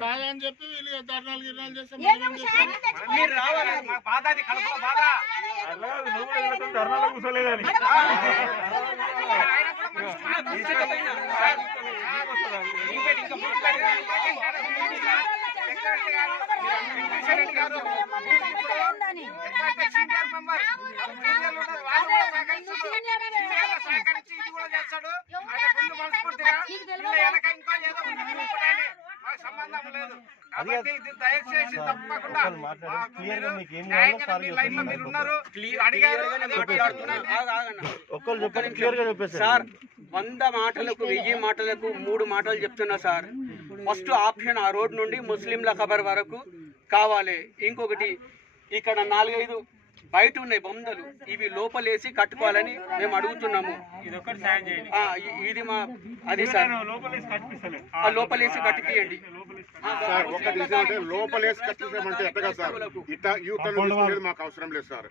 కాదని చెప్పి వీళ్ళు ధర్నాలు గిర్నాలు చేస్తే మీరు రావాలి. బాధ అది కడుపులో బాధ. ధర్నాలు కూర్చోలేదని సంబంధం లేదు కాబట్టి ఇది దయచేసి తప్పకుండా మీరు ఉన్నారు అడిగారు సార్ 100 మాటలకు 1000 మాటలకు 3 మాటలు చెప్తున్నా సార్. ఫస్ట్ ఆప్షన్ ఆ రోడ్ నుండి ముస్లింల ఖబర్ వరకు కావాలి. ఇంకొకటి ఇక్కడ 4-5 బయట ఉన్నాయి బొమ్మలు, ఇవి లోపలేసి కట్టుకోవాలని మేము అడుగుతున్నాము. ఇది మా అది సార్, లోపలేసి కట్టిపియండి సార్. ఒకటి నిజమంటే లోపలేసి కట్టించామంటే ఎట్టగా సార్, ఇట్లా యూటర్న్ తీసుకునేది మాకు అవసరం లేదు సార్.